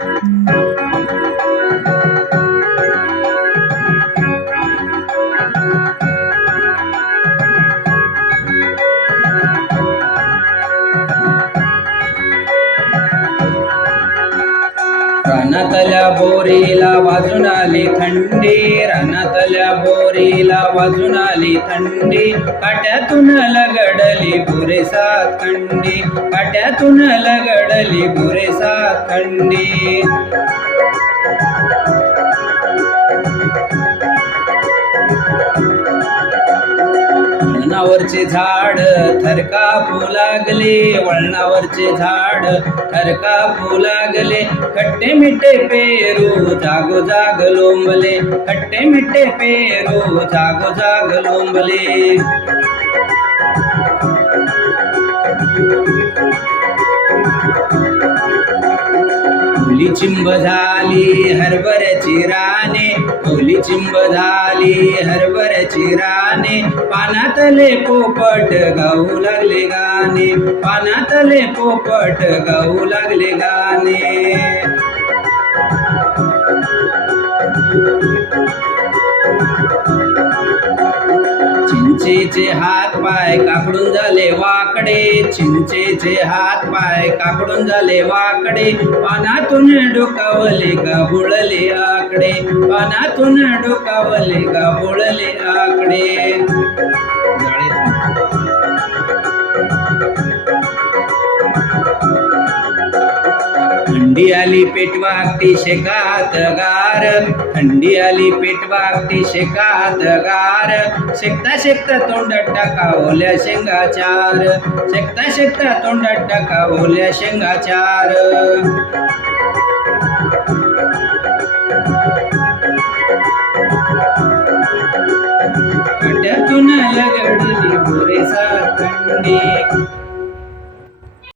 Thank you. रानातल्या बोरीला वाजून आली थंडी. रानातल्या बोरीला वाजून आली थंडी. काट्यातून लगडली बुरे सात थंडी काट्यातून लगडली बुरे सात थंडी वळणावरचे झाड थरकापू लागले. वळणावरचे झाड थरकापू लागले. खट्टे मिठे पेरू जागो जाग लोंबले. खट्टे मिठे पेरू जागो जाग लोंबले. ओली चिंब झाली हरभऱ्याची राणे ओली चिंब झाली हरभऱ्याची राणे पानातले पोपट गाऊ लागले गाणे. पानातले पोपट गाऊ लागले गाणे. चिंचेचे हात पाय काकडून झाले वाकडे. चिंचेचे हात पाय काकडून झाले वाकडे. पानातून डोकावले का बुळले आकडे. पानातून डोकावले का बुळले आकडे. थंडी आली पेटवागती शेकात गार. थंडी आली पेटवागती शेकात गार. शेकता शेकता तोंडात टाका ओल्या शेंगाचार शेकता शेकता तोंडात टाका ओल्या शेंगाचार चार. लगडली पुरेसा थंडी